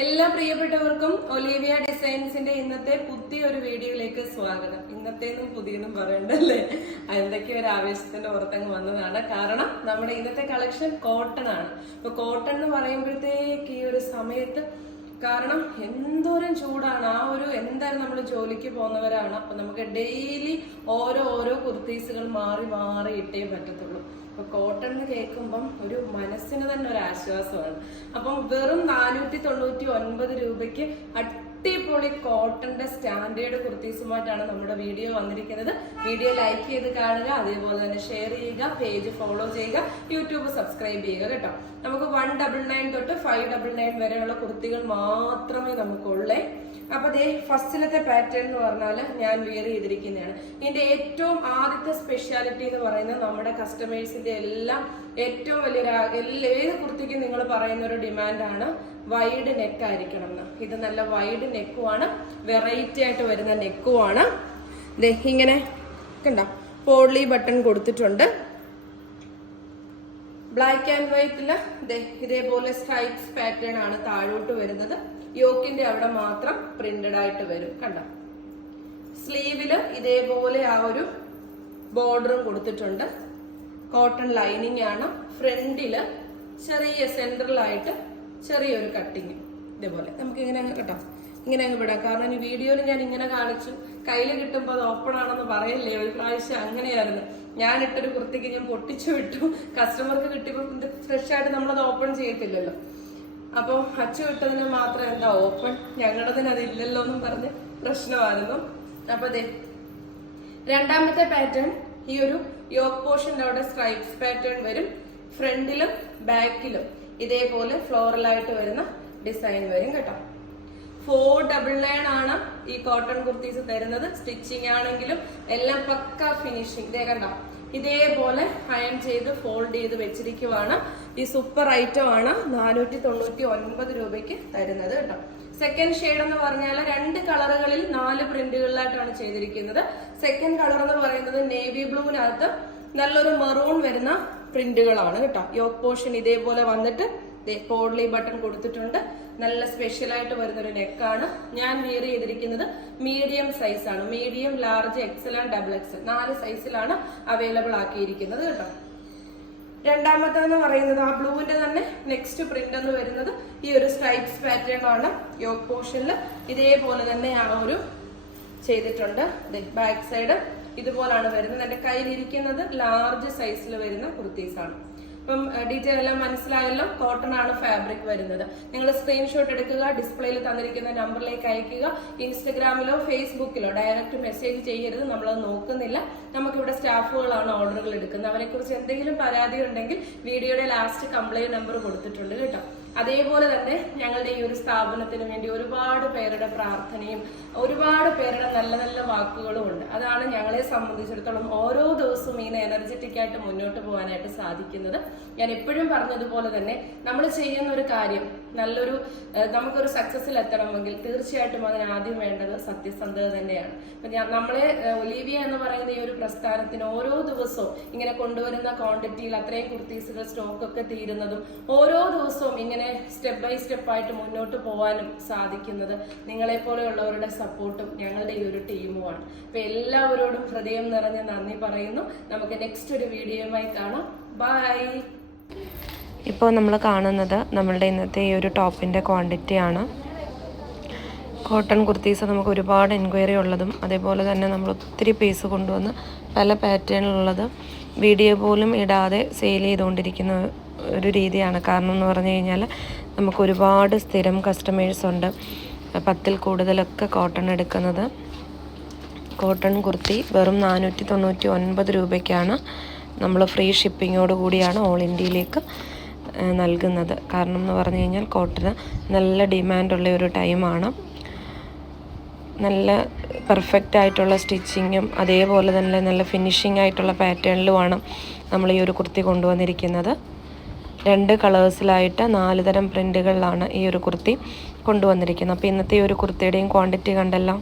എല്ലാ പ്രിയപ്പെട്ടവർക്കും ഒലീവിയ ഡിസൈൻസിന്റെ ഇന്നത്തെ പുതിയൊരു വീഡിയോയിലേക്ക് സ്വാഗതം. ഇന്നത്തേന്നും പുതിയതും പറയണ്ടല്ലേ, എന്തൊക്കെ ഒരു ആവേശത്തിന്റെ പുറത്തങ്ങ് വന്നതാണ്. കാരണം നമ്മുടെ ഇന്നത്തെ കളക്ഷൻ കോട്ടൺ ആണ്. അപ്പൊ കോട്ടൺ എന്ന് പറയുമ്പോഴത്തേക്ക് ഈ ഒരു സമയത്ത് കാരണം എന്തോരം ചൂടാണ്. എന്തായാലും നമ്മൾ ജോലിക്ക് പോകുന്നവരാണ്. അപ്പൊ നമുക്ക് ഡെയിലി ഓരോ കുർത്തീസുകൾ മാറി മാറി ഇട്ടേ പറ്റത്തുള്ളൂ. അപ്പൊ കോട്ടൺ എന്ന് കേൾക്കുമ്പം ഒരു മനസ്സിന് തന്നെ ഒരു ആശ്വാസമാണ്. അപ്പം വെറും 499 രൂപയ്ക്ക് അടിപൊളി കോട്ടന്റെ സ്റ്റാൻഡേർഡ് കുർത്തീസുമായിട്ടാണ് നമ്മുടെ വീഡിയോ വന്നിരിക്കുന്നത്. വീഡിയോ ലൈക്ക് ചെയ്ത് കാണുക, അതേപോലെ തന്നെ ഷെയർ ചെയ്യുക, പേജ് ഫോളോ ചെയ്യുക, യൂട്യൂബ് സബ്സ്ക്രൈബ് ചെയ്യുക കേട്ടോ. നമുക്ക് 199 തൊട്ട് 599 വരെയുള്ള കുർത്തികൾ മാത്രമേ നമുക്കുള്ളേ. അപ്പൊ ദേ ഫസ്റ്റിലത്തെ പാറ്റേൺ എന്ന് പറഞ്ഞാൽ ഞാൻ വിയർ ചെയ്തിരിക്കുന്നതാണ്. ഇതിന്റെ ഏറ്റവും ആദ്യത്തെ സ്പെഷ്യാലിറ്റി എന്ന് പറയുന്നത് നമ്മുടെ കസ്റ്റമേഴ്സിന്റെ എല്ലാം ഏറ്റവും വലിയൊരു ഏത് കുർത്തിക്കും നിങ്ങൾ പറയുന്ന ഒരു ഡിമാൻഡാണ് വൈഡ് നെക്ക് ആയിരിക്കണം എന്ന്. ഇത് നല്ല വൈഡ് നെക്കുമാണ്, വെറൈറ്റി ആയിട്ട് വരുന്ന നെക്കുമാണ്. ദേ ഇങ്ങനെ കണ്ടോ, പോളി ബട്ടൺ കൊടുത്തിട്ടുണ്ട്. ബ്ലാക്ക് ആൻഡ് വൈറ്റില് ഇതേപോലെ സ്ട്രൈപ്സ് പാറ്റേൺ ആണ് താഴോട്ട് വരുന്നത്. യോക്കിന്റെ അവിടെ മാത്രം പ്രിന്റഡ് ആയിട്ട് വരും കണ്ടോ. സ്ലീവില് ഇതേപോലെ ആ ഒരു ബോർഡറും കൊടുത്തിട്ടുണ്ട്. കോട്ടൺ ലൈനിങ് ആണ്. ഫ്രണ്ടില് ചെറിയ സെന്ററിലായിട്ട് ചെറിയൊരു കട്ടിങ് ഇതേപോലെ നമുക്ക് ഇങ്ങനെ അങ്ങ് കേട്ടോ, ഇങ്ങനെ അങ്ങ് വിടാം. കാരണം ഈ വീഡിയോയിൽ ഞാൻ ഇങ്ങനെ കാണിച്ചു, കയ്യിൽ കിട്ടുമ്പോൾ അത് ഓപ്പൺ ആണെന്ന് പറയല്ലേ. ഒരു പ്രാവശ്യം അങ്ങനെയായിരുന്നു. ഞാൻ ഇട്ടൊരു കുർത്തിക്ക് ഞാൻ പൊട്ടിച്ചു വിട്ടു. കസ്റ്റമർക്ക് കിട്ടിയപ്പോൾ ഫ്രഷ് ആയിട്ട് നമ്മളത് ഓപ്പൺ ചെയ്യത്തില്ലല്ലോ. അപ്പോൾ അച്ചു വിട്ടതിന് മാത്രം എന്താ ഓപ്പൺ, ഞങ്ങളുടേതിന് അതില്ലല്ലോ എന്നും പറഞ്ഞ് പ്രശ്നമായിരുന്നു. അപ്പൊ അതെ രണ്ടാമത്തെ പാറ്റേൺ ഈ ഒരു യോക്ക് പോർഷന്റെ അവിടെ സ്ട്രൈപ്സ് പാറ്റേൺ വരും. ഫ്രണ്ടിലും ബാക്കിലും ഇതേപോലെ ഫ്ലോറലായിട്ട് വരുന്ന ഡിസൈൻ വരും കേട്ടോ. 499 ആണ് ഈ കോട്ടൺ കുർത്തീസ് തരുന്നത്. സ്റ്റിച്ചിങ് ആണെങ്കിലും എല്ലാം പക്ക ഫിനിഷിങ്. ഇതേ കണ്ടോ, ഇതേപോലെ അയൺ ചെയ്ത് ഫോൾഡ് ചെയ്ത് വെച്ചിരിക്കുവാണ്. ഈ സൂപ്പർ ഐറ്റം ആണ് 499 രൂപയ്ക്ക് തരുന്നത് കേട്ടോ. സെക്കൻഡ് ഷെയ്ഡ് എന്ന് പറഞ്ഞാൽ 2 കളറുകളിൽ 4 പ്രിന്റുകളിലായിട്ടാണ് ചെയ്തിരിക്കുന്നത്. സെക്കൻഡ് കളർ എന്ന് പറയുന്നത് നേവി ബ്ലൂവിനകത്ത് നല്ലൊരു മെറൂൺ വരുന്ന പ്രിന്റുകളാണ് കേട്ടോ. യോക്ക് പോർഷൻ ഇതേപോലെ വന്നിട്ട് പോഡ്ലി ബട്ടൺ കൊടുത്തിട്ടുണ്ട്. നല്ല സ്പെഷ്യൽ ആയിട്ട് വരുന്നൊരു നെക്കാണ്. ഞാൻ വിയർ ചെയ്തിരിക്കുന്നത് മീഡിയം സൈസ് ആണ്. Medium, large, XL and double XL 4 സൈസിലാണ് അവൈലബിൾ ആക്കിയിരിക്കുന്നത് കേട്ടോ. രണ്ടാമത്തെന്ന് പറയുന്നത് ആ ബ്ലൂവിന്റെ തന്നെ നെക്സ്റ്റ് പ്രിന്റ് എന്ന് വരുന്നത് ഈ ഒരു സ്ട്രൈപ്സ് പാറ്റേൺ ആണ്. യോക്ക് പോർഷനിൽ ഇതേപോലെ തന്നെ ആ ഒരു ചെയ്തിട്ടുണ്ട്. ബാക്ക് സൈഡ് ഇതുപോലാണ് വരുന്നത്. എന്റെ കയ്യിലിരിക്കുന്നത് ലാർജ് സൈസിൽ വരുന്ന കുർത്തീസ് ആണ്. അപ്പം ഡീറ്റെയിൽ എല്ലാം മനസ്സിലായല്ലോ. കോട്ടൺ ആണ് ഫാബ്രിക് വരുന്നത്. നിങ്ങൾ സ്ക്രീൻഷോട്ട് എടുക്കുക, ഡിസ്പ്ലേയിൽ തന്നിരിക്കുന്ന നമ്പറിലേക്ക് അയക്കുക. ഇൻസ്റ്റഗ്രാമിലോ ഫേസ്ബുക്കിലോ ഡയറക്റ്റ് മെസ്സേജ് ചെയ്യരുത്, നമ്മളത് നോക്കുന്നില്ല. നമുക്കിവിടെ സ്റ്റാഫുകളാണ് ഓർഡറുകൾ എടുക്കുന്നത്. അവരെ കുറിച്ച് എന്തെങ്കിലും പരാതി ഉണ്ടെങ്കിൽ വീഡിയോയുടെ ലാസ്റ്റ് കംപ്ലൈന്റ് നമ്പർ കൊടുത്തിട്ടുണ്ട് കേട്ടോ. അതേപോലെ തന്നെ ഞങ്ങളുടെ ഈ ഒരു സ്ഥാപനത്തിന് വേണ്ടി ഒരുപാട് പേരുടെ പ്രാർത്ഥനയും ഒരുപാട് പേരുടെ നല്ല നല്ല വാക്കുകളും ഉണ്ട്. അതാണ് ഞങ്ങളെ സംബന്ധിച്ചിടത്തോളം ഓരോ ദിവസവും ഇങ്ങനെ എനർജറ്റിക് ആയിട്ട് മുന്നോട്ട് പോകാനായിട്ട് സാധിക്കുന്നത്. ഞാൻ എപ്പോഴും പറഞ്ഞതുപോലെ തന്നെ നമ്മൾ ചെയ്യുന്ന ഒരു കാര്യം നമുക്കൊരു സക്സസിൽ എത്തണമെങ്കിൽ തീർച്ചയായിട്ടും അതിന് ആദ്യം വേണ്ടത് സത്യസന്ധത തന്നെയാണ്. അപ്പൊ നമ്മളെ ഒലീവിയ എന്ന് പറയുന്ന ഈ ഒരു പ്രസ്ഥാനത്തിന് ഓരോ ദിവസവും ഇങ്ങനെ കൊണ്ടുവരുന്ന ക്വാണ്ടിറ്റിയിൽ അത്രയും കുർത്തീസുകൾ സ്റ്റോക്ക് ഒക്കെ തീരുന്നതും ഓരോ ദിവസവും ഇങ്ങനെ സ്റ്റെപ്പ് ബൈ സ്റ്റെപ്പ് ആയിട്ട് മുന്നോട്ട് പോകാനും സാധിക്കുന്നത് നിങ്ങളെ പോലെയുള്ളവരുടെ സപ്പോർട്ടും ഞങ്ങളുടെ ഈ ഒരു ടീമുമാണ്. അപ്പൊ എല്ലാവരോടും ഹൃദയം നിറഞ്ഞ നന്ദി പറയുന്നു. നമുക്ക് നെക്സ്റ്റ് ഒരു വീഡിയോയുമായി കാണാം. ബൈ. ഇപ്പോൾ നമ്മൾ കാണുന്നത് നമ്മളുടെ ഇന്നത്തെ ഈ ഒരു ടോപ്പിൻ്റെ ക്വാണ്ടിറ്റിയാണ്. കോട്ടൺ കുർത്തീസ് നമുക്ക് ഒരുപാട് എൻക്വയറി ഉള്ളതും അതേപോലെ തന്നെ നമ്മൾ ഒത്തിരി പീസ് കൊണ്ടുവന്ന് പല പാറ്റേണിലുള്ളത് വീഡിയോ പോലും ഇടാതെ സെയിൽ ചെയ്തുകൊണ്ടിരിക്കുന്ന ഒരു രീതിയാണ്. കാരണം എന്ന് പറഞ്ഞു കഴിഞ്ഞാൽ നമുക്ക് ഒരുപാട് സ്ഥിരം കസ്റ്റമേഴ്സ് ഉണ്ട്. 10ൽ കൂടുതലൊക്കെ കോട്ടൺ എടുക്കുന്നത്. കോട്ടൺ കുർത്തി വെറും 499 രൂപയ്ക്കാണ് നമ്മൾ ഫ്രീ ഷിപ്പിങ്ങോട് കൂടിയാണ് ഓൾ ഇന്ത്യയിലേക്ക് നൽകുന്നത്. കാരണം എന്ന് പറഞ്ഞു കഴിഞ്ഞാൽ കോട്ടന് നല്ല ഡിമാൻഡുള്ള ഒരു ടൈമാണ്. നല്ല പെർഫെക്റ്റ് ആയിട്ടുള്ള സ്റ്റിച്ചിങ്ങും അതേപോലെ തന്നെ നല്ല ഫിനിഷിംഗ് ആയിട്ടുള്ള പാറ്റേണിലുമാണ് നമ്മൾ ഈ ഒരു കുർത്തി കൊണ്ടുവന്നിരിക്കുന്നത്. 2 കളേഴ്സിലായിട്ട് 4 തരം പ്രിൻറ്റുകളിലാണ് ഈ ഒരു കുർത്തി കൊണ്ടുവന്നിരിക്കുന്നത്. അപ്പോൾ ഇന്നത്തെ ഈ ഒരു കുർത്തിയുടെയും ക്വാണ്ടിറ്റി കണ്ടല്ലോ.